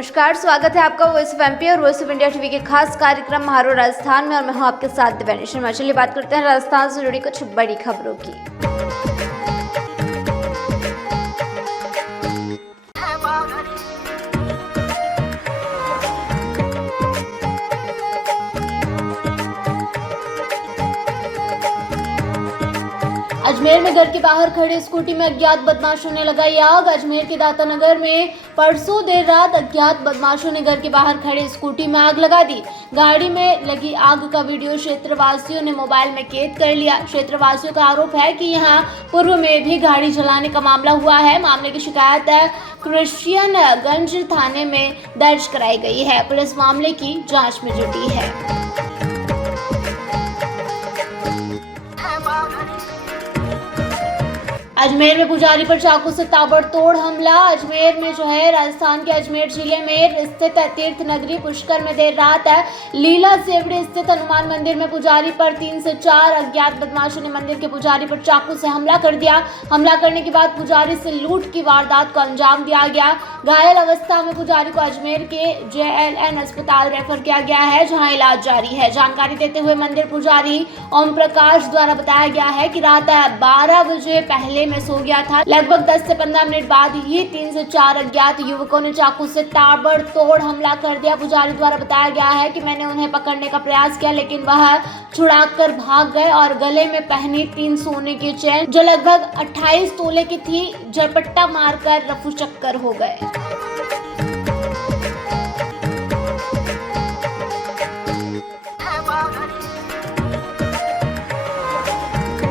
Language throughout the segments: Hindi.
नमस्कार, स्वागत है आपका वॉइस ऑफ एमपी और वॉइस ऑफ इंडिया टीवी के खास कार्यक्रम महारो राजस्थान में, और मैं हूं आपके साथ दिव्यानी शर्मा। चलिए बात करते हैं राजस्थान से जुड़ी कुछ बड़ी खबरों की। अजमेर में घर के बाहर खड़े स्कूटी में अज्ञात बदमाशों ने लगाई आग। अजमेर के दातानगर में परसों देर रात अज्ञात बदमाशों ने घर के बाहर खड़े स्कूटी में आग लगा दी। गाड़ी में लगी आग का वीडियो क्षेत्रवासियों ने मोबाइल में कैद कर लिया। क्षेत्रवासियों का आरोप है कि यहां पूर्व में भी गाड़ी जलाने का मामला हुआ है। मामले की शिकायत क्रिश्चियनगंज थाने में दर्ज कराई गई है। पुलिस मामले की जाँच में जुटी है। अजमेर में पुजारी पर चाकू से ताबड़तोड़ हमला। अजमेर में राजस्थान के अजमेर जिले में स्थित तीर्थ नगरी पुष्कर में देर रात लीला सेवड़ी स्थित हनुमान मंदिर में पुजारी पर 3 से 4 अज्ञात बदमाशों ने मंदिर के पुजारी पर चाकू से हमला कर दिया। हमला करने के बाद पुजारी से लूट की वारदात को अंजाम दिया गया। घायल अवस्था में पुजारी को अजमेर के JLN अस्पताल रेफर किया गया है, जहाँ इलाज जारी है। जानकारी देते हुए मंदिर पुजारी ओम प्रकाश द्वारा बताया गया है कि रात 12 बजे पहले में सो गया था। लगभग 10 से 15 मिनट बाद ही 3 से 4 अज्ञात युवकों ने चाकू से ताबड़तोड़ हमला कर दिया। पुजारी द्वारा बताया गया है कि मैंने उन्हें पकड़ने का प्रयास किया, लेकिन वह छुड़ाकर भाग गए और गले में पहनी 3 सोने की चेन जो लगभग 28 तोले की थी, झपट्टा मारकर रफू चक्कर हो गए।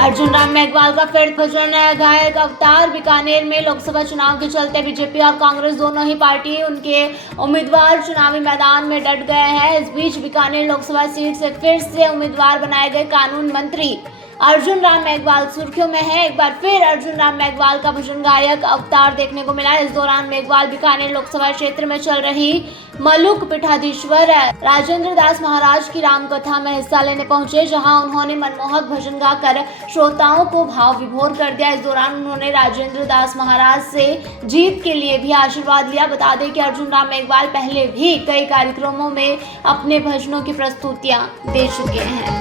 अर्जुन राम मेघवाल का फिर भजन गायक अवतार। बीकानेर में लोकसभा चुनाव के चलते बीजेपी और कांग्रेस दोनों ही पार्टी उनके उम्मीदवार चुनावी मैदान में डट गए हैं। इस बीच बीकानेर लोकसभा सीट से फिर से उम्मीदवार बनाए गए कानून मंत्री अर्जुन राम मेघवाल सुर्खियों में है। एक बार फिर अर्जुन राम मेघवाल का भजन गायक अवतार देखने को मिला। इस दौरान मेघवाल बीकानेर लोकसभा क्षेत्र में चल रही मलुक पीठाधीश्वर राजेंद्र दास महाराज की रामकथा में हिस्सा लेने पहुंचे, जहां उन्होंने मनमोहक भजन गाकर श्रोताओं को भाव विभोर कर दिया। इस दौरान उन्होंने राजेंद्र दास महाराज से जीत के लिए भी आशीर्वाद लिया। बता दें कि अर्जुन राम मेघवाल पहले भी कई कार्यक्रमों में अपने भजनों की प्रस्तुतियां दे चुके हैं।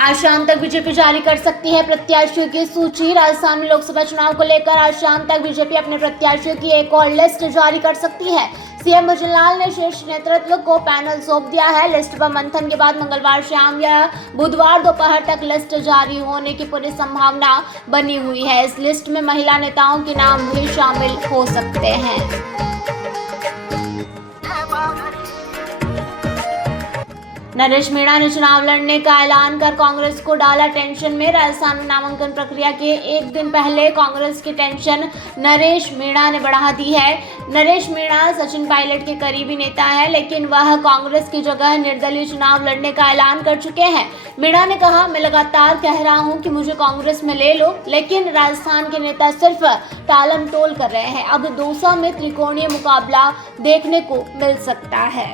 आज शाम तक बीजेपी जारी कर सकती है प्रत्याशियों की सूची। राजस्थान में लोकसभा चुनाव को लेकर आज शाम तक बीजेपी अपने प्रत्याशियों की एक और लिस्ट जारी कर सकती है। सीएम भजनलाल ने शीर्ष नेतृत्व को पैनल सौंप दिया है। लिस्ट पर मंथन के बाद मंगलवार शाम या बुधवार दोपहर तक लिस्ट जारी होने की पूरी संभावना बनी हुई है। इस लिस्ट में महिला नेताओं के नाम भी शामिल हो सकते हैं। नरेश मीणा ने चुनाव लड़ने का ऐलान कर कांग्रेस को डाला टेंशन में। राजस्थान में नामांकन प्रक्रिया के एक दिन पहले कांग्रेस की टेंशन नरेश मीणा ने बढ़ा दी है। नरेश मीणा सचिन पायलट के करीबी नेता है, लेकिन वह कांग्रेस की जगह निर्दलीय चुनाव लड़ने का ऐलान कर चुके हैं। मीणा ने कहा, मैं लगातार कह रहा हूं कि मुझे कांग्रेस में ले लो, लेकिन राजस्थान के नेता सिर्फ टालम टोल कर रहे हैं। अब दौसा में त्रिकोणीय मुकाबला देखने को मिल सकता है।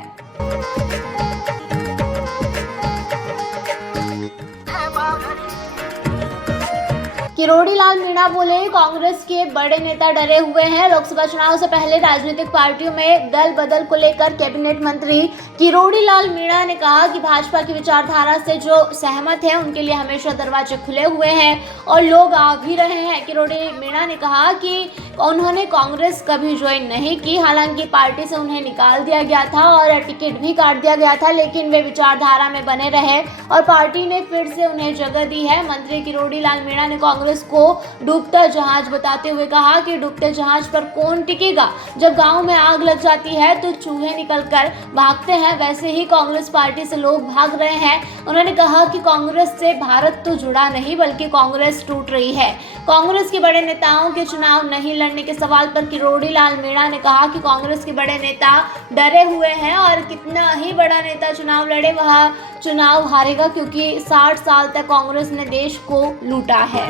किरोड़ी लाल मीणा बोले, कांग्रेस के बड़े नेता डरे हुए हैं। लोकसभा चुनाव से पहले राजनीतिक पार्टियों में दल बदल को लेकर कैबिनेट मंत्री किरोड़ी लाल मीणा ने कहा कि भाजपा की विचारधारा से जो सहमत है उनके लिए हमेशा दरवाजे खुले हुए हैं और लोग आ भी रहे हैं। किरोड़ी मीणा ने कहा कि उन्होंने कांग्रेस कभी ज्वाइन नहीं की, हालांकि पार्टी से उन्हें निकाल दिया गया था और टिकट भी काट दिया गया था, लेकिन वे विचारधारा में बने रहे और पार्टी ने फिर से उन्हें जगह दी है। मंत्री किरोड़ी लाल मीणा ने कांग्रेस को डूबता जहाज बताते हुए कहा कि डूबते जहाज पर कौन टिकेगा। जब गांव में आग लग जाती है तो चूहे निकलकर भागते हैं, वैसे ही कांग्रेस पार्टी से लोग भाग रहे हैं। उन्होंने कहा कि कांग्रेस से भारत तो जुड़ा नहीं बल्कि कांग्रेस टूट रही है। कांग्रेस के बड़े नेताओं के चुनाव नहीं लड़ने के सवाल पर किरोड़ी लाल मीणा ने कहा कि कांग्रेस के बड़े नेता डरे हुए हैं और कितना ही बड़ा नेता चुनाव लड़े वह चुनाव हारेगा, क्योंकि 60 साल तक कांग्रेस ने देश को लूटा है।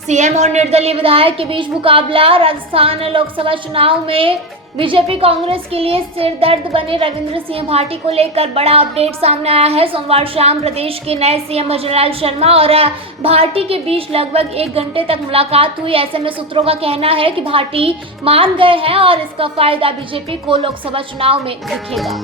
सीएम और निर्दलीय विधायक के बीच मुकाबला। राजस्थान लोकसभा चुनाव में बीजेपी कांग्रेस के लिए सिरदर्द बने रविंद्र सिंह भाटी को लेकर बड़ा अपडेट सामने आया है। सोमवार शाम प्रदेश के नए सीएम भजनलाल शर्मा और भाटी के बीच लगभग 1 घंटे तक मुलाकात हुई। ऐसे में सूत्रों का कहना है कि भाटी मान गए हैं और इसका फायदा बीजेपी को लोकसभा चुनाव में दिखेगा।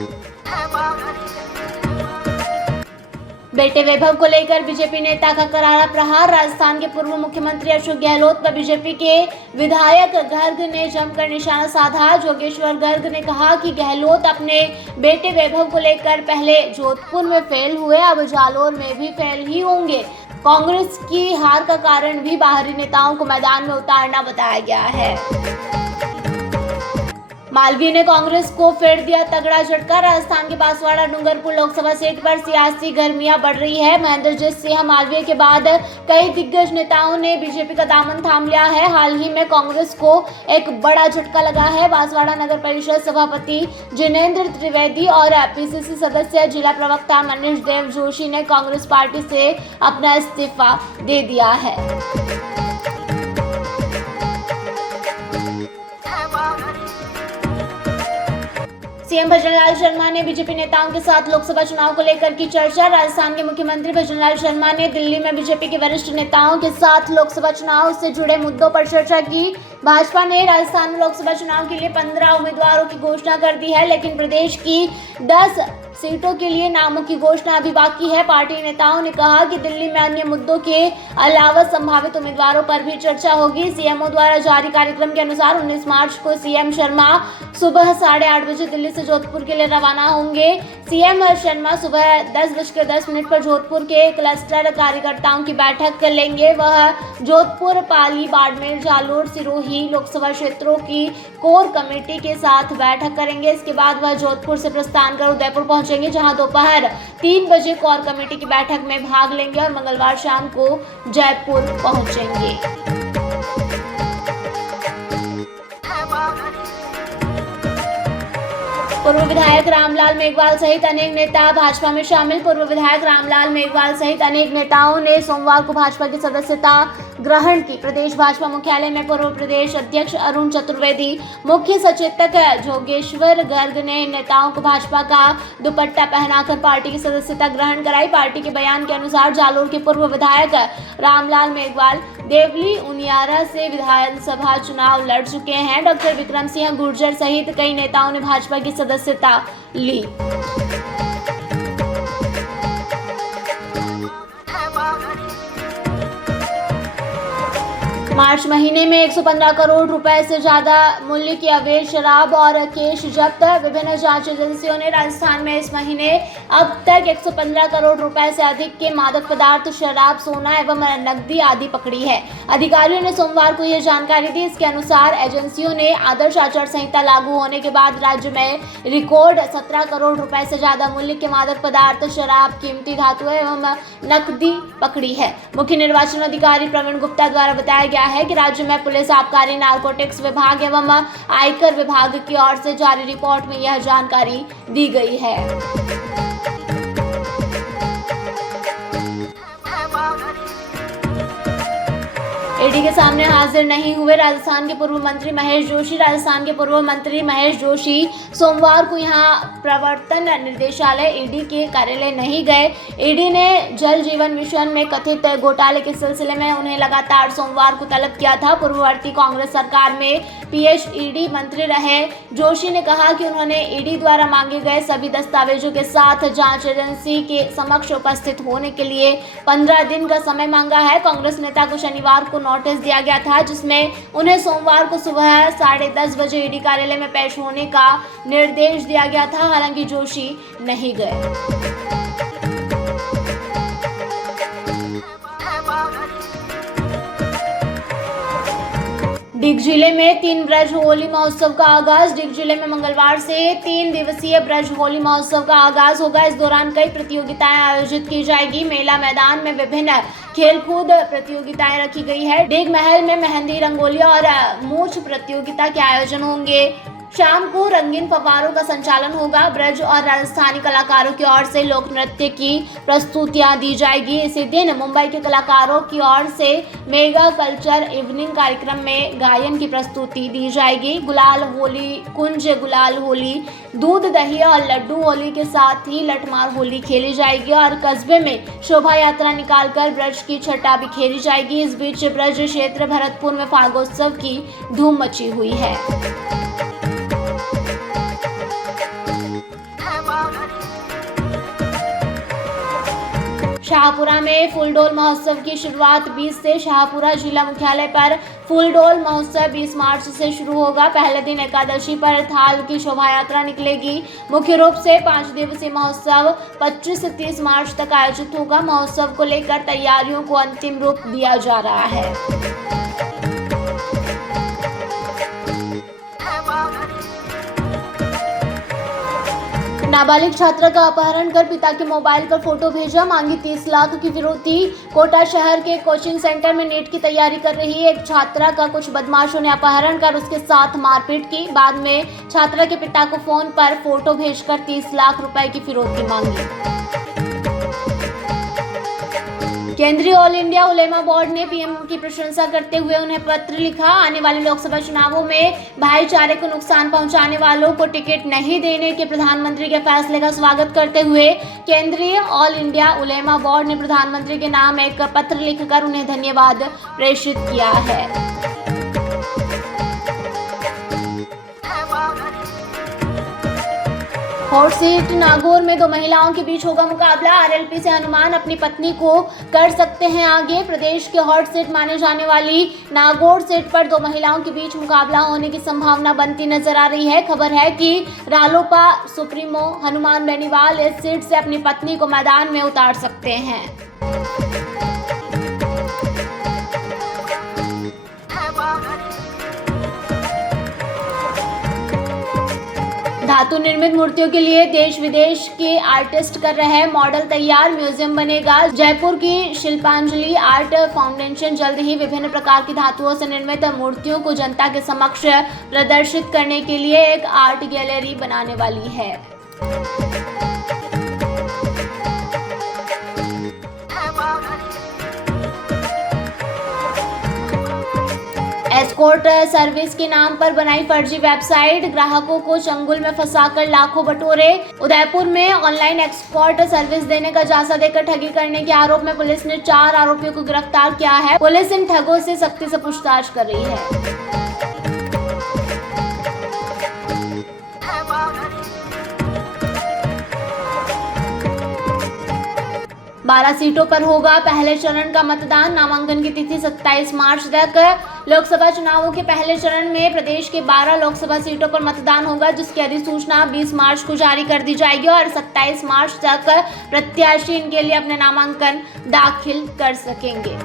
बेटे वैभव को लेकर बीजेपी नेता का करारा प्रहार। राजस्थान के पूर्व मुख्यमंत्री अशोक गहलोत पर बीजेपी के विधायक गर्ग ने जमकर निशाना साधा। जोगेश्वर गर्ग ने कहा कि गहलोत अपने बेटे वैभव को लेकर पहले जोधपुर में फेल हुए, अब जालोर में भी फेल ही होंगे। कांग्रेस की हार का कारण भी बाहरी नेताओं को मैदान में उतारना बताया गया है। मालवीय ने कांग्रेस को फिर दिया तगड़ा झटका। राजस्थान के बांसवाड़ा डूंगरपुर लोकसभा सीट पर सियासी गर्मियां बढ़ रही है। महेंद्रजीत सिंह मालवीय के बाद कई दिग्गज नेताओं ने बीजेपी का दामन थाम लिया है। हाल ही में कांग्रेस को एक बड़ा झटका लगा है। बांसवाड़ा नगर परिषद सभापति जिनेंद्र त्रिवेदी और पीसीसी सदस्य जिला प्रवक्ता मनीष देव जोशी ने कांग्रेस पार्टी से अपना इस्तीफा दे दिया है। सीएम भजनलाल शर्मा ने बीजेपी नेताओं के साथ लोकसभा चुनाव को लेकर की चर्चा। राजस्थान के मुख्यमंत्री भजनलाल शर्मा ने दिल्ली में बीजेपी के वरिष्ठ नेताओं के साथ लोकसभा चुनाव से जुड़े मुद्दों पर चर्चा की। भाजपा ने राजस्थान में लोकसभा चुनाव के लिए 15 उम्मीदवारों की घोषणा कर दी है, लेकिन प्रदेश की 10 सीटों के लिए नामों की घोषणा अभी बाकी है। पार्टी नेताओं ने कहा कि दिल्ली में अन्य मुद्दों के अलावा संभावित उम्मीदवारों पर भी चर्चा होगी। सीएमओ द्वारा जारी कार्यक्रम के अनुसार 19 मार्च को सीएम शर्मा सुबह 8:30 बजे दिल्ली से जोधपुर के लिए रवाना होंगे। सीएम शर्मा सुबह 10:10 पर जोधपुर के क्लस्टर कार्यकर्ताओं की बैठक कर लेंगे। वह जोधपुर, पाली, बाड़मेर, जालोर, सिरोही लोकसभा क्षेत्रों की कोर कमेटी के साथ बैठक करेंगे। इसके बाद वह जोधपुर से प्रस्थान कर उदयपुर पहुंचेंगे, जहां दोपहर 3 बजे कोर कमेटी की बैठक में भाग लेंगे और मंगलवार शाम को जयपुर पहुंचेंगे। पूर्व विधायक रामलाल मेघवाल सहित अनेक नेता भाजपा में शामिल। पूर्व विधायक रामलाल मेघवाल सहित अनेक नेताओं ने सोमवार को भाजपा की सदस्यता ग्रहण की। प्रदेश भाजपा मुख्यालय में पूर्व प्रदेश अध्यक्ष अरुण चतुर्वेदी, मुख्य सचेतक जोगेश्वर गर्ग ने नेताओं को भाजपा का दुपट्टा पहनाकर पार्टी की सदस्यता ग्रहण कराई। पार्टी के बयान के अनुसार जालोर के पूर्व विधायक रामलाल मेघवाल देवली उनियारा से विधानसभा चुनाव लड़ चुके हैं। डॉक्टर विक्रम सिंह गुर्जर सहित कई नेताओं ने भाजपा की सदस्यता ली। मार्च महीने में 115 करोड़ रुपए से ज्यादा मूल्य की अवैध शराब और केश जब्त। विभिन्न जांच एजेंसियों ने राजस्थान में इस महीने अब तक 115 करोड़ रुपए से अधिक के मादक पदार्थ, शराब, सोना एवं नकदी आदि पकड़ी है। अधिकारियों ने सोमवार को यह जानकारी दी। इसके अनुसार एजेंसियों ने आदर्श आचार संहिता लागू होने के बाद राज्य में रिकॉर्ड 17 करोड़ रुपए से ज्यादा मूल्य के मादक पदार्थ, शराब, कीमती धातुएं एवं नकदी पकड़ी है। मुख्य निर्वाचन अधिकारी प्रवीण गुप्ता द्वारा बताया गया है कि राज्य में पुलिस, आबकारी, नारकोटिक्स विभाग एवं आयकर विभाग की ओर से जारी रिपोर्ट में यह जानकारी दी गई है। ईडी के सामने हाजिर नहीं हुए राजस्थान के पूर्व मंत्री महेश जोशी। राजस्थान के पूर्व मंत्री महेश जोशी सोमवार को यहां प्रवर्तन निदेशालय ईडी के कार्यालय नहीं गए। ईडी ने जल जीवन मिशन में कथित घोटाले के सिलसिले में उन्हें लगातार सोमवार को तलब किया था। पूर्ववर्ती कांग्रेस सरकार में पीएचईडी मंत्री रहे जोशी ने कहा कि उन्होंने ईडी द्वारा मांगे गए सभी दस्तावेजों के साथ जांच एजेंसी के समक्ष उपस्थित होने के लिए 15 दिन का समय मांगा है। कांग्रेस नेता को शनिवार को नोटिस दिया गया था, जिसमें उन्हें सोमवार को सुबह 10:30 बजे ईडी कार्यालय में पेश होने का निर्देश दिया गया था। हालांकि जोशी नहीं गए। डिग जिले में 3 ब्रज होली महोत्सव का आगाज। डिग जिले में मंगलवार से 3 दिवसीय ब्रज होली महोत्सव का आगाज होगा। इस दौरान कई प्रतियोगिताएं आयोजित की जाएगी। मेला मैदान में विभिन्न खेलकूद प्रतियोगिताएं रखी गई है। डिग महल में मेहंदी, रंगोली और मूछ प्रतियोगिता के आयोजन होंगे। शाम को रंगीन फव्वारों का संचालन होगा। ब्रज और राजस्थानी कलाकारों की ओर से लोक नृत्य की प्रस्तुतियां दी जाएगी। इसी दिन मुंबई के कलाकारों की ओर से मेगा कल्चर इवनिंग कार्यक्रम में गायन की प्रस्तुति दी जाएगी। गुलाल होली, कुंज गुलाल होली, दूध दही और लड्डू होली के साथ ही लठमार होली खेली जाएगी और कस्बे में शोभा यात्रा निकालकर ब्रज की छटा बिखेरी जाएगी। इस बीच ब्रज क्षेत्र भरतपुर में फागोत्सव की धूम मची हुई है। शाहपुरा में फूलडोल महोत्सव की शुरुआत 20 से शाहपुरा जिला मुख्यालय पर फूलडोल महोत्सव 20 मार्च से शुरू होगा। पहले दिन एकादशी पर थाल की शोभा यात्रा निकलेगी। मुख्य रूप से 5 दिवसीय महोत्सव 25 से 30 मार्च तक आयोजित होगा। महोत्सव को लेकर तैयारियों को अंतिम रूप दिया जा रहा है। नाबालिग छात्रा का अपहरण कर पिता के मोबाइल पर फोटो भेजा, मांगी 30 लाख की फिरौती। कोटा शहर के कोचिंग सेंटर में नीट की तैयारी कर रही एक छात्रा का कुछ बदमाशों ने अपहरण कर उसके साथ मारपीट की। बाद में छात्रा के पिता को फोन पर फोटो भेजकर 30 लाख रुपए की फिरौती मांगी। केंद्रीय ऑल इंडिया उलेमा बोर्ड ने पीएम की प्रशंसा करते हुए उन्हें पत्र लिखा। आने वाले लोकसभा चुनावों में भाईचारे को नुकसान पहुंचाने वालों को टिकट नहीं देने के प्रधानमंत्री के फैसले का स्वागत करते हुए केंद्रीय ऑल इंडिया उलेमा बोर्ड ने प्रधानमंत्री के नाम एक पत्र लिखकर उन्हें धन्यवाद प्रेषित किया है। हॉट सीट नागौर में 2 महिलाओं के बीच होगा मुकाबला। आरएलपी से हनुमान अपनी पत्नी को कर सकते हैं आगे। प्रदेश के हॉट सीट माने जाने वाली नागौर सीट पर 2 महिलाओं के बीच मुकाबला होने की संभावना बनती नजर आ रही है। खबर है कि रालोपा सुप्रीमो हनुमान बेनीवाल इस सीट से अपनी पत्नी को मैदान में उतार सकते हैं। धातु निर्मित मूर्तियों के लिए देश विदेश के आर्टिस्ट कर रहे हैं मॉडल तैयार। म्यूजियम बनेगा। जयपुर की शिल्पांजलि आर्ट फाउंडेशन जल्द ही विभिन्न प्रकार की धातुओं से निर्मित मूर्तियों को जनता के समक्ष प्रदर्शित करने के लिए एक आर्ट गैलरी बनाने वाली है। एस्कॉर्ट सर्विस के नाम पर बनाई फर्जी वेबसाइट, ग्राहकों को चंगुल में फंसाकर लाखों बटोरे। उदयपुर में ऑनलाइन एस्कॉर्ट सर्विस देने का जासा देकर ठगी करने के आरोप में पुलिस ने 4 आरोपियों को गिरफ्तार किया है। पुलिस इन ठगों से सख्ती से पूछताछ कर रही है। बारह सीटों पर होगा पहले चरण का मतदान। नामांकन की तिथि 27 मार्च तक। लोकसभा चुनावों के पहले चरण में प्रदेश के 12 लोकसभा सीटों पर मतदान होगा, जिसकी अधिसूचना 20 मार्च को जारी कर दी जाएगी और 27 मार्च तक प्रत्याशी इनके लिए अपने नामांकन दाखिल कर सकेंगे।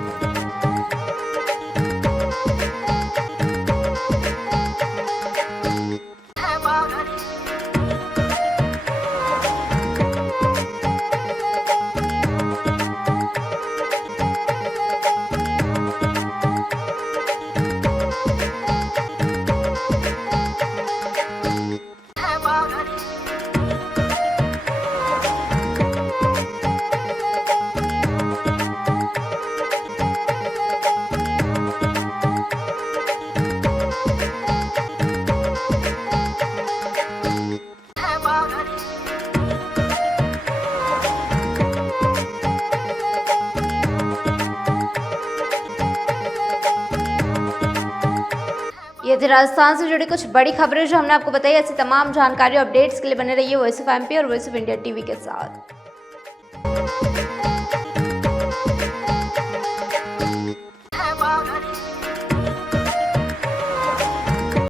ये थी राजस्थान से जुड़ी कुछ बड़ी खबरें जो हमने आपको बताई। ऐसी तमाम जानकारी अपडेट्स के लिए बने रहिए वॉइस ऑफ एमपी और वॉइस ऑफ इंडिया टीवी के साथ।